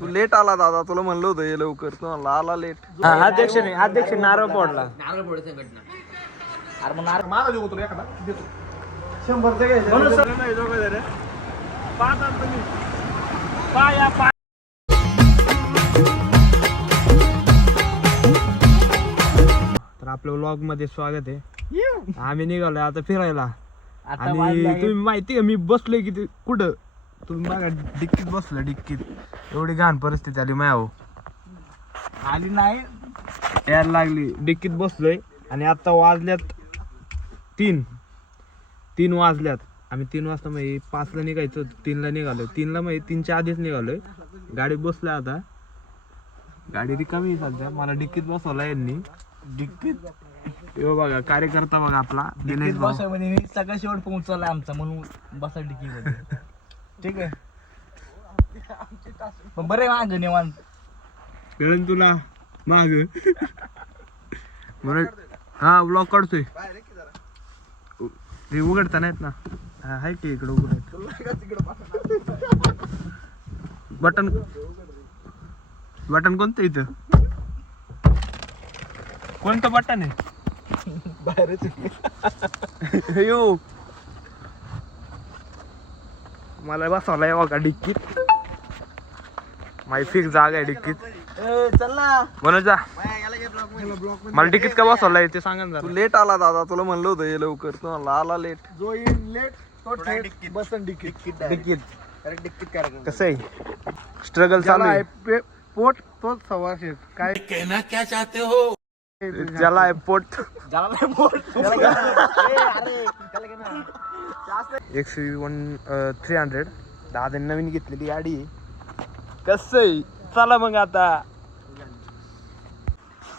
तू late आला दादा, तुला म्हणलं होतं ये लवकर, तू आला लेट. अध्यक्ष नारळ फोडला. नारळ फोडायचं घटना. अरे मग नारळ मारा देऊ तुला एखादा देतो. 100 घ्यायचे. नाही दोघं रे. पाच आणतो मी. पाया पाय. तर आपल्या व्लॉग मध्ये स्वागत आहे. आम्ही निघालोय आता फिरायला. आणि तुम्ही माहिती का मी बसलोय किती कुठं, तुम्ही बघा डिक्कीत बसलो. डिक्कीत एवढी घाण परिस्थिती आली माया आली नाही यायला लागली. डिक्कीत बसलोय आणि आता वाजल्यात 3 वाजल्यात. आम्ही 3 वाजता म्हणजे 5ला निघायचं, 3ला निघालोय. 3ला म्हणजे 3च्या आधीच निघालोय. गाडी बसलोय आता. गाडी रिकामी आहे सध्या. मला डिक्कीत बसवला यांनी. डिक्कीत हो बघा कार्यकर्ता बघा आपला दिनेश भाऊ. बसामध्ये मी सगळं शेवट पोहोचवलाय आमचा, म्हणून बसा डिक्की मध्ये. ठीक आहे पण बरे माग निवांत कळण तुला माग म्हणून. हा ब्लॉग काढतोय. ते उघडता नाहीत ना. आहे की इकडे उघडायचं बटन कोणतं इथं, कोणतं बटन आहे बाहेरच यो. मला बसवलाय बघा डिक्कीत. माझी फिक्स जागा आहे डिक्कीत. चल ना म्हणून जा. मला डिक्कीत का बसवलाय ते सांगा ना. तू लेट आला दादा, तुला म्हणलं होतं ये लवकर, तू आला लेट. जो येईल लेट तो थेट बसन डिक्कीत. डिक्कीत कसं आहे स्ट्रगल चालू आहे. पोट तोच सवाशे काय कहना क्या चाहते हो? ज्याला आहे पोट. XV1300 दादा नवीन घेतलेली गाडी आहे. कसं आहे चला मग आता.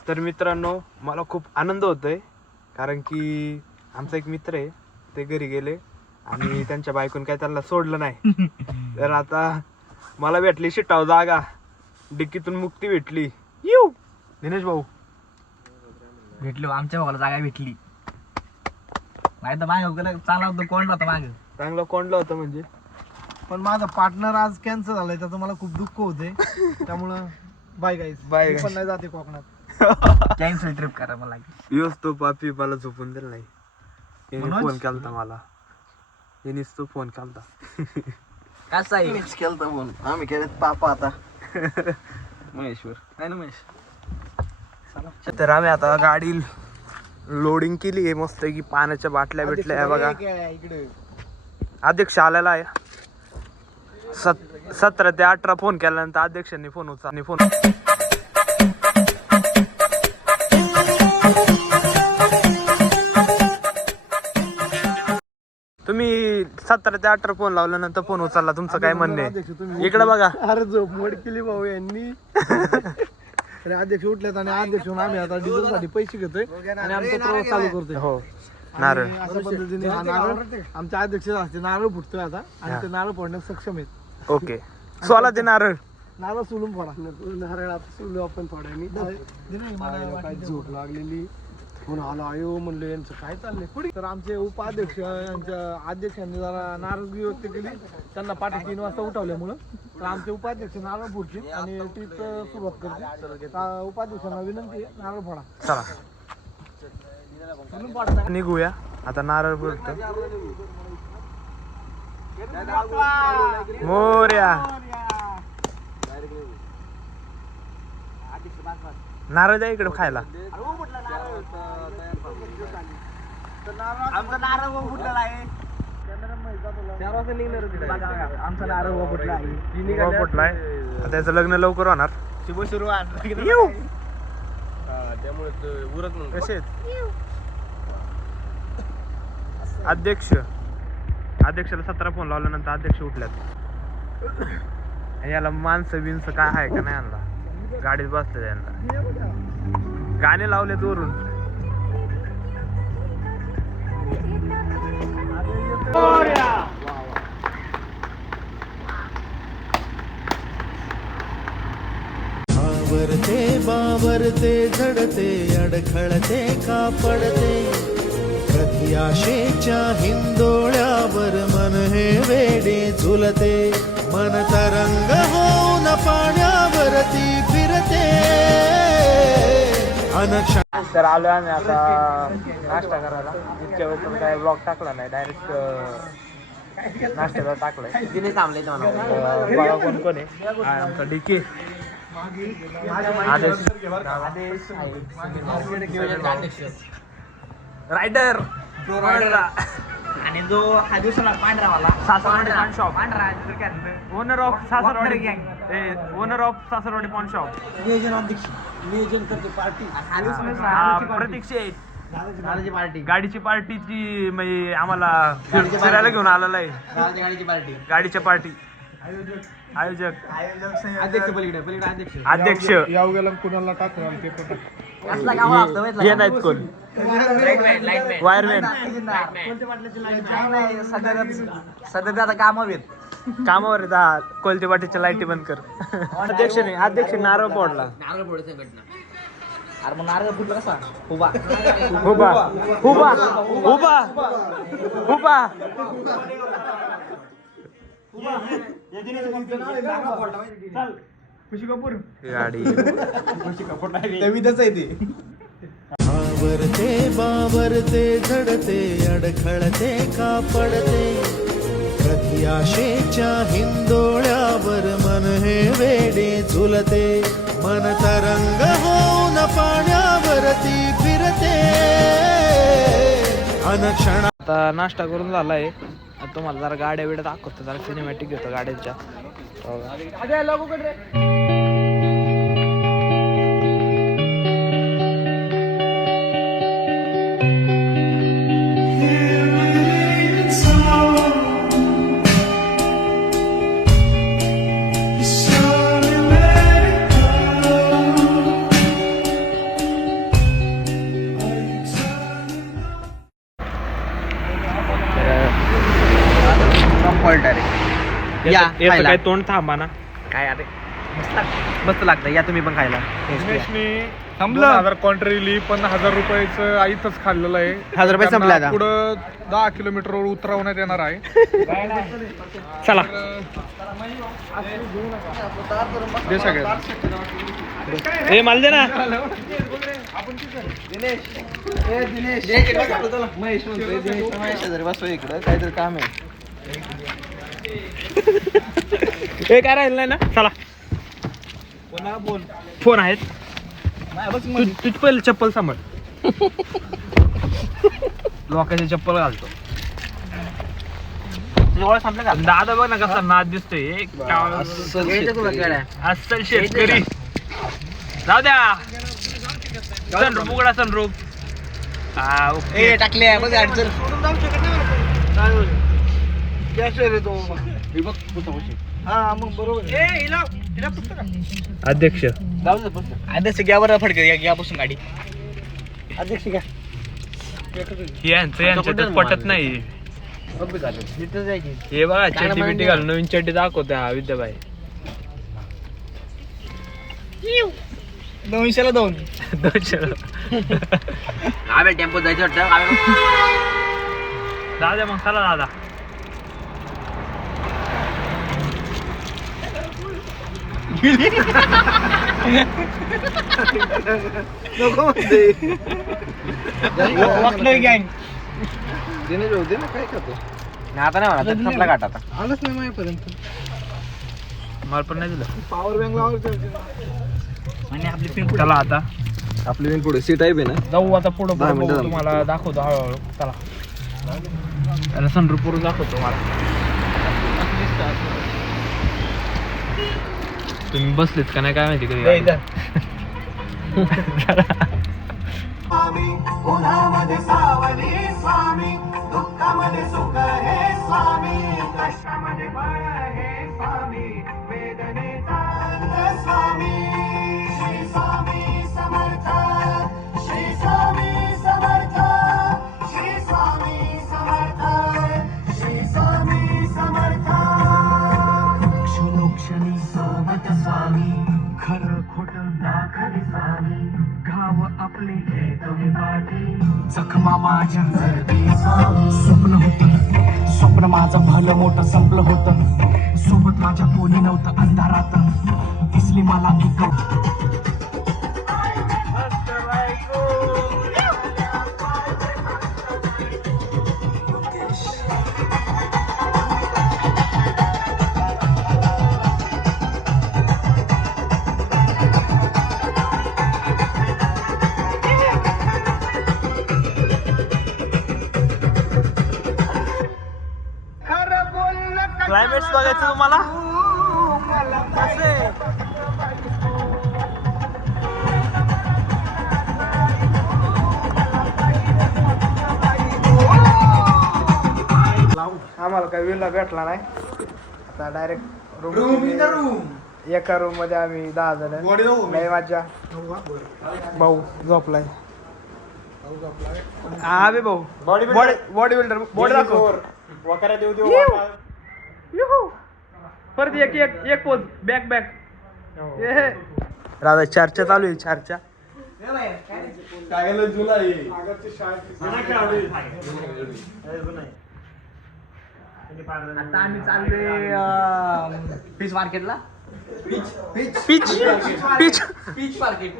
तर मित्रांनो मला खूप आनंद होतोय, कारण की आमचा एक मित्र आहे, ते घरी गेले आणि त्यांच्या बायकोन काय त्यांना सोडलं नाही. तर आता मला भेटली शिटाव जागा, डिक्कीतून मुक्ती भेटली. येऊ दिनेश भाऊ भेटलो, आमच्या भावाला जागा भेटली. नाही तर माग चांगला होतं, कोण होता माग चांगलं कोंडलं होतं म्हणजे. पण माझा पार्टनर आज कॅन्सल झालाय, त्याचं मला खूप दुःख होते. त्यामुळं बाय गाईस, Bye मी पण guys. नाही जाते कोकणात. कॅन्सल ट्रिप करा मला. योच तो पापी मला झोपून दिला नाही. याने मनोज? फोन केलता मला. यानेच तो फोन केलता. कसा आहे मीच केलता फोन, आम्ही केलेत पापा आता. महेश्वर नाही ना महेश. तर आम्ही आता गाडी लोडिंग केली आहे मस्त की. पाण्याच्या बाटल्या भेटल्या आहे बघा. इकडे अध्यक्ष आलेला आहे. 17 ते 18 फोन केल्यानंतर अध्यक्षांनी फोन उचलला. फोन तुम्ही 17 ते 18 फोन लावल्यानंतर फोन उचलला. तुमचं काय म्हणणं आहे इकडे बघा. अरे झोप मोड केली भाऊ यांनी. अरे अध्यक्ष उठलेत आणि अध्यक्ष होऊन आम्ही आता डिझेल साठी पैसे घेतोय आणि आमचा प्रवास चालू करतोय. हो नारळ आणि अशा पद्धतीने हा नारळ आमच्या अध्यक्षाचा हस्ते नारळ फुटतोय आता, आणि ते नारळ फोडण्यास सक्षम आहेत. ओके. सोला ते नारळ. नारळ सोलून फोडा. नारळ आता सोलू आपण थोड्यानी. काय झोप लागलेली म्हणून आलो. आयो म्हणलं यांचं काय चाललंय पुढे. तर आमचे उपाध्यक्ष यांच्या अध्यक्षांनी जरा नाराजगी व्यक्त केली. त्यांना पहाटे 3 वाजता उठवल्यामुळं. तर आमचे उपाध्यक्ष नारळ फोडतील आणि टीप सुरुवात करतील. उपाध्यक्षांना विनंती आहे, नारळ फोडा. चला सोलून फोडा. निघूया आता. नारळ फोडतो. मोर्या. नारळ द्या इकडे खायला. आमचा नारळ फुटलेला आहे. 4 वाजता निघणार होते. आमचा नारळ फुटला आहे. गोवा फुटलाय. आता त्याचं लग्न लवकर होणार. शुभ सुरुवात. त्यामुळे उरत नाही. कसे अध्यक्षाला 17 फोन लावल्यानंतर अध्यक्ष उठल्यात. याला माणसं बिनसं काय आहे का नाही आणला. गाडीत बसते त्यांना. गाणे लावलेत वरून. बावरते झडते अडखळते का पडते. कधी आशेच्या हिंदोळ्यावर मन हे वेडे झुलते. मन तरंग होऊन पाण्यावरती फिरते अनक्षण. तर आलो आम्ही आता नाश्ता करायला. इतक्या वेळ पण काय ब्लॉग टाकला नाही, डायरेक्ट नाश्त्याला टाकलाय. तिने थांबले तुम्हाला बघा कोण कोण आहे. आमचा डीके आदेश रायडर आणि जो हा दिवसाला पांढरावाला सासरवाडी पान शॉप, पांढरा ओनर ऑफ सासरवाडी गँग, ओनर ऑफ सासरवाडी पान शॉप, नियोजन करते पार्टी प्रतीक्षित दादाची पार्टी गाडीची पार्टीची म्हणजे आम्हाला फिरायला घेऊन आलेला आहे. गाडीची पार्टी गाडीच्या पार्टी आयोजक अध्यक्ष पलीकडे अध्यक्ष अध्यक्ष याव गेला कुणाला टाकलं ते पण कसला काम असतं हे नाहीत कोण वायरमॅन सध्या आता काम हवेत कामावर आहेत. हा, कोलते पाटीच्या लाईटी बंद कर. अध्यक्ष नारळ फोडला. नारळ फोड संघटना. अरे मग नारळ फुटलं कसा उभा उभा उभा उभा उभा गाडी आवरते बावरते झडते अडखळते का पडते कधी आशेच्या हिंदोळ्यावर मन हे वेडे झुलते मन तरंग होऊन पाण्यावरती फिरते अनक्षण. आता नाश्ता करून झालाय. आता तुम्हाला जरा गाड्या बिड्या दाखवतो, जरा सिनेमॅटिक घेतो गाड्यांच्या. याचं काय तोंड थांबा ना. काय अरे मस्त लागतं या तुम्ही पण खायला. थांबलं 1000 क्वांटरीली पण 1000 रुपयाचं आईतच खाल्लेलं आहे. 1000 रुपये संपले आता. पुढं 10 किलोमीटरवर उतरवण्यात येणार आहे. चला दे सगळ्यात. हे माल दे ना. काहीतरी काम आहे. हे काय राहिलं नाही ना. चला फोन आहेत. तुझ पहिले चप्पल सांभाळ. लोकांची चप्पल घालतो. संपलं का दादा बघ ना कसा नाद दिसतोय. अस्सल शेतकरी. जाऊ द्या. सनरूप उघडा सनरूप. हा ओके. टाकले बघ अडचण अध्यक्ष अध्यक्ष घ्या बरं फडके घ्या बसून गाडी. अध्यक्ष घ्या यांच्यात पटत नाही. हे बघा चड्डी बिड्डी घालून नवीन चड्डी दाखवते हा विद्याबाई. 900ला 2 आम्ही टेम्पो जायचं वाटतं. दादा मग चला दादा. नको म्हणते. गँग दिनेश भाऊ दे ना काय करतो. आता नाही म्हणा संपला घाट आता. आलंच नाही माझ्यापर्यंत. मला पण नाही दिलं. पॉवर बँक लावर आणि आपली पिंक चला आता आपली बँक पुढे सीट आहे ना. जाऊ आता पुढं पुढं तुम्हाला दाखवतो हळूहळू. चला त्याला सनरूप पुढे दाखवतो तुम्हाला. तुम्ही बसलेत का नाही काय माहिती कधी. उन्हामध्ये सावली स्वामी दुःखामध्ये सुख हे स्वामी कष्टामध्ये बळ हे स्वामी वेदनेचा स्वामी श्री स्वामी समर्थ श्री स्वामी समर्थ श्री स्वामी समर्थ श्री स्वामी समर्थ क्षणोक्षणी सोबत स्वामी खरं खोटं दाखल स्वामी घाव आपले हे तुम्ही पाठी जखमा माझ्या स्वप्न होतं स्वप्न माझं भलं मोठं संपलं होतं सोबत माझ्या कोणी नव्हतं अंधारात दिसली मला एक क्लायमेट बघायचं तुम्हाला कसे आम्हाला काही विला भेटला नाही आता डायरेक्ट रूम एका रूम मध्ये आम्ही 10 जण नाही माझ्या भाऊ झोपलाय हा बे भाऊ बॉडी बिल्डर बॉडी दाखव परत एक पोज बॅक राधा चर्चा चालू आहे चर्चा आता आम्ही चाललोय फिश मार्केटला. पिच मार्केट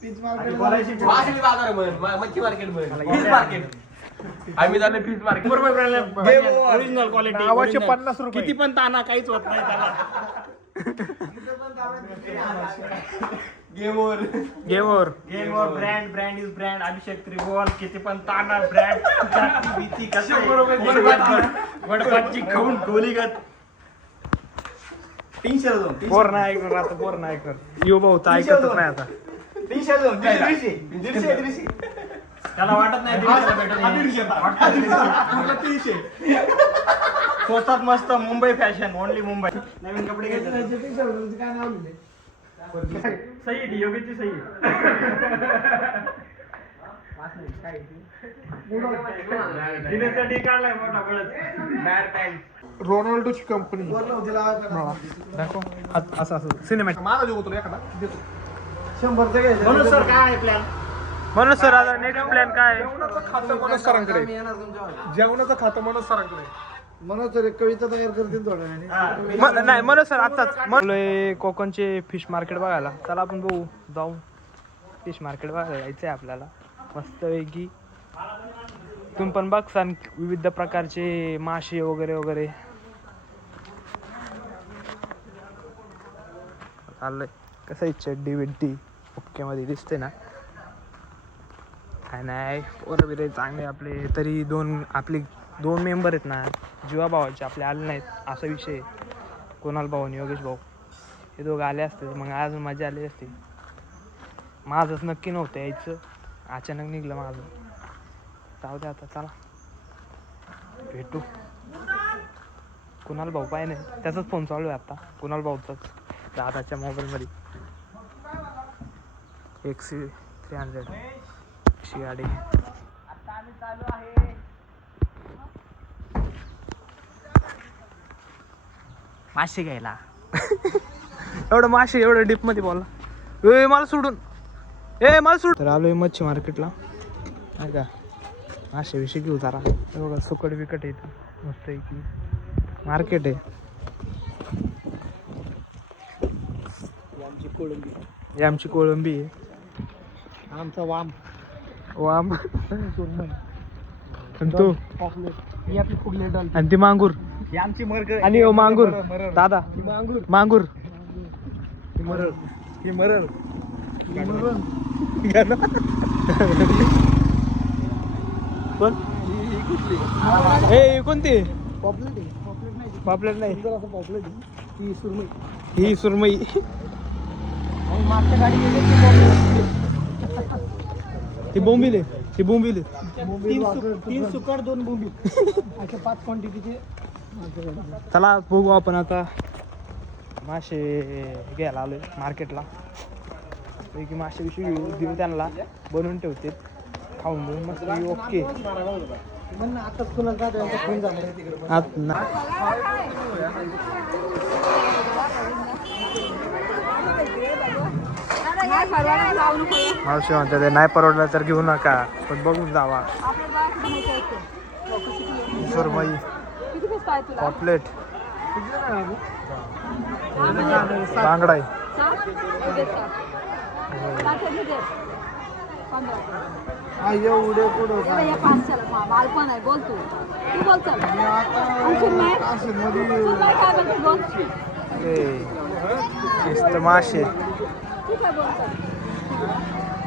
पिच मार्केट मासळी बाजार मच्छी मार्केट आम्ही झाले फिश मार्केट ओरिजिनल क्वालिटी नावाचे 50 रुपये किती पण ताना काहीच होत नाही त्याला. Game over brand is brand. Abhishek Tribhuvan किती पण ताना ब्रँड भीती कसं वडपाची खाऊन ढोलीगत 302 पोर नाही ऐकणार आता पोर नाही ऐकणार यो भाऊ तर ऐकतच नाही आता 302 त्याला वाटत नाही 300 स्वतःच मस्त मुंबई फॅशन ओनली मुंबई. नवीन कपडे घ्यायचे काय नाव लिहिले सही योगीची सही दिनेशसाठी काढलाय मोठा बळच बॅड टाइम. रोनाल्डोची कंपनी दाखव असं सिनेमॅटिक माझा जो होतो एखादा देतो 100चं घ्यायचं. म्हणून सर काय आहे प्लॅन? म्हणून सर आता नेक्स्ट प्लॅन काय आहे? जेवणाचं खातं मनोज सरांकडे. जेवणाचं खातं मनोज सरांकडे. मनोज सर एक कविता तयार करतील थोड्या नाही म्हणून सर आताच म्हणलोय कोकणचे फिश मार्केट बघायला. चला आपण बघू जाऊ फिश मार्केट बघायला जायचंय आपल्याला मस्तपैकी. तुम्ही पण बघसान विविध प्रकारचे मासे वगैरे चाललंय. कसं आहे चड्डी बिड्डी ओके मध्ये दिसते ना. काय नाही पोरं बिरे चांगले आपले. तरी आपले दोन मेंबर आहेत ना जीवा भावाचे आपले आले नाहीत असा विषय आहे. कुणाल भाऊ आणि योगेश भाऊ हे दोघं आले असते मग अजून मजा आली असते. माझंच नक्की नव्हतं यायचं अचानक निघलं माझं. जाऊ दे आता चला भेटू. कुणाल भाऊ पाय नाही त्याचाच फोन चालू आहे आता कुणाल भाऊचाच दादाच्या मोबाईलमध्ये XC300 ची गाडी. मासे घ्यायला एवढं डीप मध्ये बोलला मला सोडून तर आलोय मच्छी मार्केटला नाही का. मासे विषय घेऊ जरा. बघा सुकट बिकट येत मस्त की मार्केट आहे. ही आमची कोळंबी आहे. आमचा वाम आणि तो ही आपली फुगले डाल. आणि ती मांगूर ही आमची मर्ग आणि मांगूर दादा मांगूर मरळ ही मरळ कोण हे कोणती पॉपलेट पापलेट नाही असं पॉपलेट ती सुरमई. ही सुरमई. आणि मागच्या गाडी गेली ती बोंबिले 3 सुकट 2 बोंबी अशा 5 क्वांटिटीचे. चला बघू आपण आता मासे घ्यायला आलोय मार्केटला. पैकी मासे विषयी देऊ त्यांना बनवून ठेवते खाऊन घेऊन मस्त ओके. आताच तुला फोन झाला मावशी म्हणते ते नाही परवडलं तर घेऊ नका पण बघून जावा. सुरमई पॉपलेट बांगडा आहे. एवढे पुढं काय बालपण आहे बोल तू बोल चल शिस्त मासे.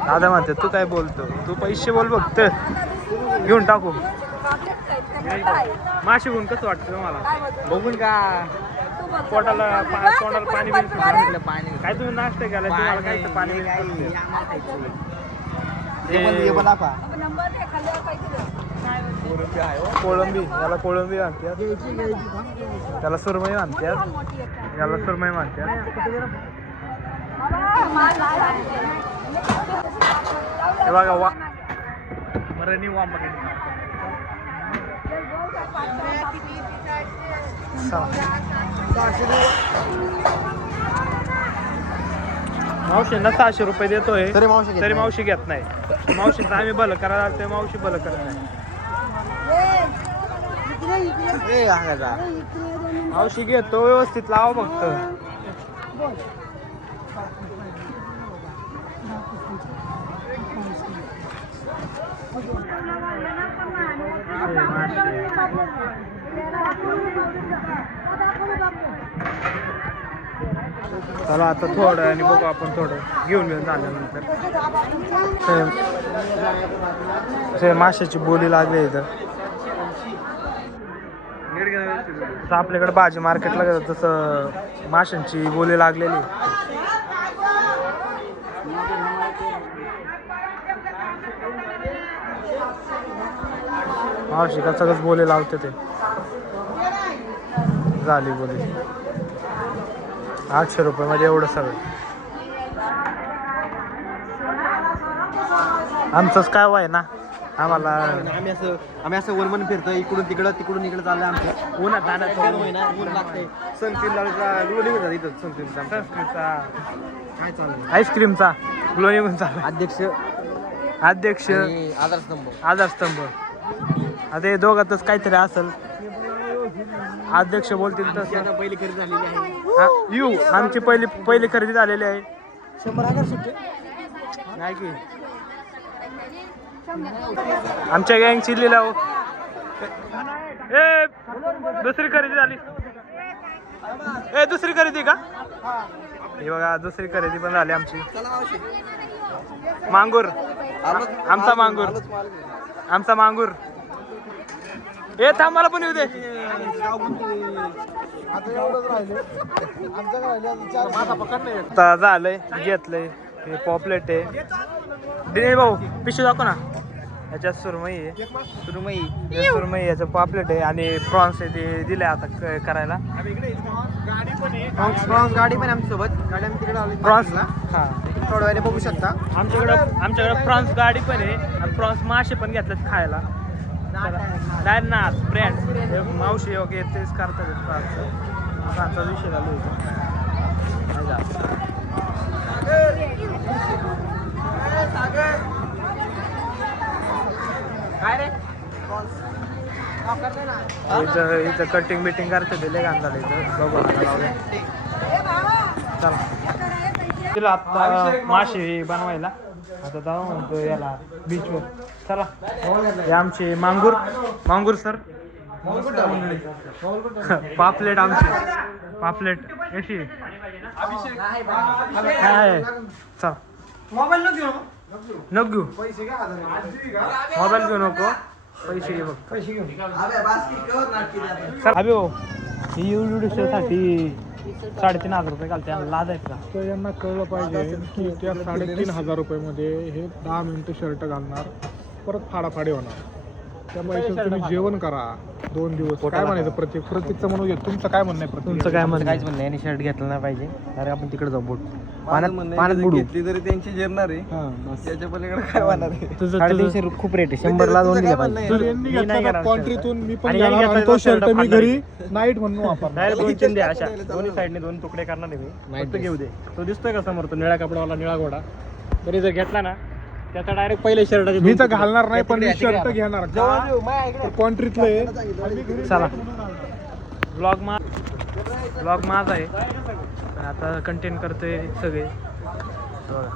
दादा म्हणते तू काय बोलतो, तू पैसे बोल फक्त घेऊन टाकू. मासे घेऊन कसं वाटतं तुम्हाला बघून का पोटाला तोंडाला पाणी बिल म्हटलं पाणी काय तुम्ही नाश्ता केला तुम्हाला काय तर पाणी बिल कोळंबी, याला कोळंबी म्हणतात, त्याला सुरमई म्हणतात, याला सुरमई म्हणतात. हे बघा वा मरणी वांबा. मावशींना 600 रुपये देतोय तरी मावशी घेत नाही. मावशींचं आम्ही भलं करायला ते मावशी भलं करत नाही. मावशी घेतो व्यवस्थित लावा फक्त. चला आता थोडं आणि बघू आपण थोडं घेऊन झाल्यानंतर. माशाची बोली लागली इथं. जसं आपल्याकडे भाजी मार्केटला गेलं तसं माशांची बोली लागलेली. मावशी का सगळंच बोली लावते ते. झाली बोली 800 रुपये मध्ये एवढं सगळं. आमचंच काय वय ना आम्हाला. आम्ही असं वनवन फिरतो इकडून इकडं चाललंय आमचं. ऊन आता ऊन लागतंय. संस्कृतचा काय चाललंय आईस्क्रीमचा ग्लो निघून चालला. अध्यक्ष आधारस्तंभ. आता हे दोघातच काहीतरी असेल. अध्यक्ष बोलतील तसं. पहिली खरेदी झालेली आहे. यू आमची पहिली खरेदी झालेली आहे. 100 सुट्टे नाही की आमच्या गँगची लिलाव. ए दुसरी खरेदी झाली. दुसरी खरेदी का हे बघा. दुसरी खरेदी पण झाली आमची. मांगूर आमचा मांगूर. थांब मला पण येऊ दे. आता झालंय घेतलंय. हे पॉपलेट आहे. दिनेश भाऊ पिशू दाखव ना. याच्यात सुरमई आहे. सुरमई याचं पॉपलेट आहे आणि प्रॉन्स आहे ते दिले आता करायला. प्रॉन्स गाडी पण आमच्या सोबत. गाडी आम्ही तिकडे आलो प्रॉन्सला हां थोड्या वेळेला बघू शकता. आमच्याकडे प्रॉन्स गाडी पण आहे आणि प्रॉन्स मासे पण घेतलेत खायला. नाथ ब्रँड मावशी वगैरे तेच करतात. फ्रान्सचा विषय चालू इथं कटिंग बिटिंग करते ते लय घाण झालं इथं. बघू चला आता मासे बनवायला. आता जाऊ म्हणतो याला बीचवर. चला हे आमचे मांगूर सर. पापलेट आमची पापलेट कशी काय. चल मोबाईल नको घेऊ. मोबाईल घेऊ नको. पैसे घे फक्त. पैसे घेऊन चल अभि भाऊ ही साठी 3,500 रुपये घालते. लादायचं का तर यांना कळलं पाहिजे की त्या 3,500 रुपयामध्ये हे 10 मिनिटं शर्ट घालणार, परत फाडाफाडी होणार. त्यामुळे इथं तुम्ही जेवण करा. 2 दिवस काय म्हणायचं प्रतीकचं म्हणून घे. तुमचं काय म्हणणं आहे तुमचं काय म्हणणं काहीच म्हणणं नाही शर्ट घेतला नाही पाहिजे अरे आपण तिकडे जाऊ बोट पाण्यात पाण्यात बुडू घेतली तरी त्यांची जिरणार आहे त्याच्या पलीकडे काय होणार आहे? 350 खूप रेट आहे 100ला 2 दिले पाहिजे जर यांनी घेतला कॉन्ट्रीतून मी पण आणि घेणार यांनी आणि घेतला तो तो शर्ट shirt मी फाडणार घरी नाईट म्हणून वापरणार. डायरेक्ट 2 चिंदे अशा दोन्ही साईडने 2 तुकडे करणार आहे मी फक्त घेऊ दे. तो दिसतोय का समोर तो निळ्या कपडावाला निळा घोडा तरी जर घेतला ना त्याचा डायरेक्ट पहिले शर्टाचे मी तर घालणार नाही पण मी शर्ट घेणार कॉन्ट्रीतलं आहे आणि मी घरी चला. night म्हणून घालणार. ब्लॉग माझा आहे पण आता कंटेंट करतोय सगळे बघा.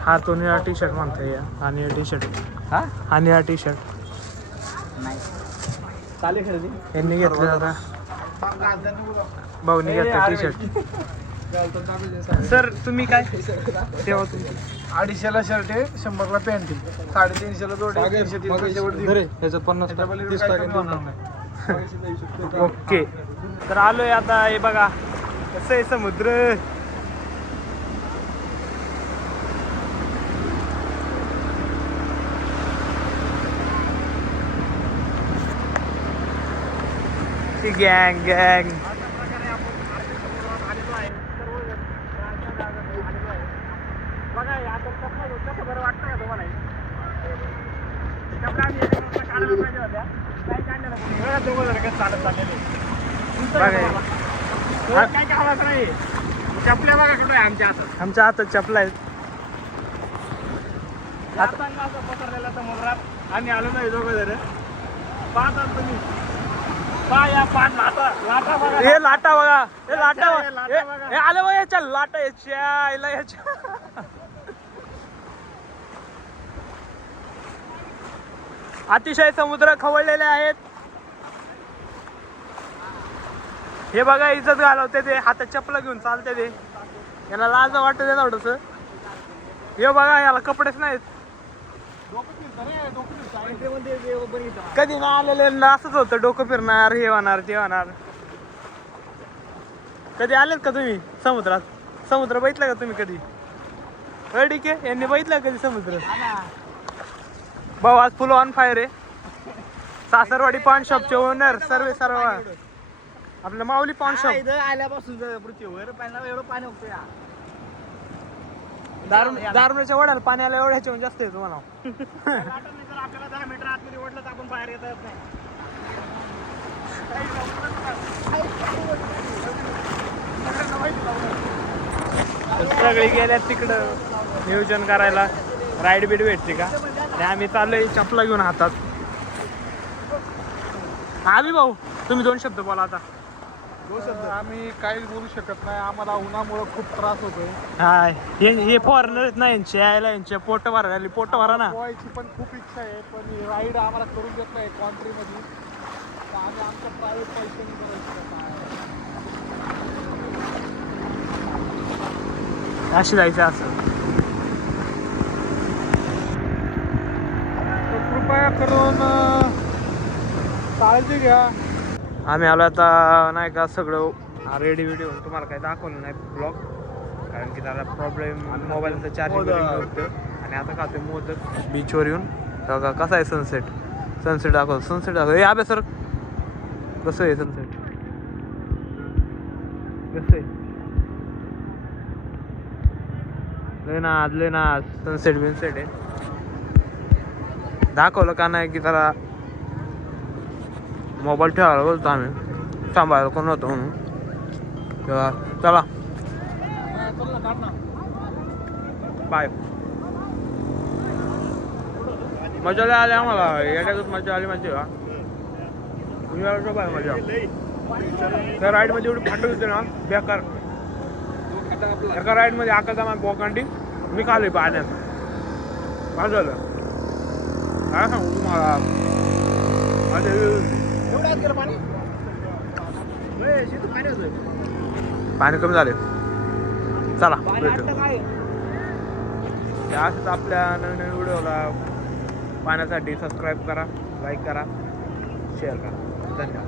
हा तो निळा टी शर्ट म्हणतोय हा निळा टी शर्ट हा निळा टी शर्ट यांनी घेतलं आता भाऊनी घेतलं टी शर्ट. सर तुम्ही काय तेव्हा तुम्ही 250ला शर्ट आहे 100ला पॅन्ट आहे 350ला जोड आहे 350 ओके तर आलोय आता हे बघा कसं आहे समुद्र. गँग गँग आमच्या हातात चपला आहेत. समुद्रात आम्ही आलो नाही दोघं जण पाहता तुम्ही हे लाटा बघा हे लाटा हे आले बघा याच्या लाटा याच्या अतिशय समुद्र खवळलेले आहेत. हे बघा इज्जत घालवते ते हातात चपला घेऊन चालते ते याला लाज वाटत आहे थोडस. हे बघा याला कपडेच नाहीत. कधी ना आलेले असंच होतं डोकं फिरणार हे होणार ते होणार. कधी आलेत का तुम्ही समुद्रात? समुद्र बघितलं का तुम्ही कधी? ठीक आहे यांनी बघितलं कधी समुद्र? भाऊ आज फुल ऑन फायर आहे. सासरवाडी पान शॉपचे ओनर सर्व आपलं माऊली पान शॉप आल्यापासून पृथ्वीवर एवढं पाणी होतं दारुण्याच्या वड्याला पाण्याला एवढं ह्याच्यावर जास्त येतो मला. आपल्याला 10 मीटर आतमध्ये ओढलं तर आपण बाहेर येता येत नाही. सगळी गेल्यात तिकडं नियोजन करायला राईड बीड भेटते का आणि आम्ही चाललोय चपला घेऊन हातात. आम्ही भाऊ तुम्ही 2 शब्द बोला आता. आम्ही काहीच बोलू शकत नाही आम्हाला उन्हामुळे खूप त्रास होतोय. हाय हे फॉरेनर आहेत ना यांचे यायला यांचे पोट भरायला पोट भरा ना. पोहायची पण खूप इच्छा आहे पण राईड आम्हाला करून देत नाही कॉन्ट्रीमध्ये तर आम्ही आमच्या प्रायव्हेट पैशाने करायचं. अशी जायचं असं. तर कृपया करून काळजी घ्या. आम्ही आलो आता नाही का सगळं रेडी व्हिडिओ तुम्हाला काही दाखवलं नाही ब्लॉग कारण की त्याला प्रॉब्लेम मोबाईलचं चार्जिंग होतं आणि आता खातो मोदक बीचवर येऊन बघा कसा आहे सनसेट दाखव हे अभ्यास सर कसं आहे सनसेट कसं आहे लय ना सनसेट बिनसेट आहे दाखवलं का नाही की त्याला मोबाईल ठेवायला बोलतो आम्ही सांभाळायला कोण होतं म्हणून तेव्हा चला बाय. मजा आली आम्हाला याच्यातच मजा आली माहिती का मजा त्या राईडमध्ये एवढी फाटत होते ना बेकार. एका राईडमध्ये आकाशा बोकांडी मी खाली पाण्यात काय झालं काय सांगू तुम्हाला. पाणी कमी झाले. चला भेटू असंच आपल्या नवीन व्हिडिओला पाहण्यासाठी सबस्क्राईब करा लाईक करा शेअर करा. धन्यवाद.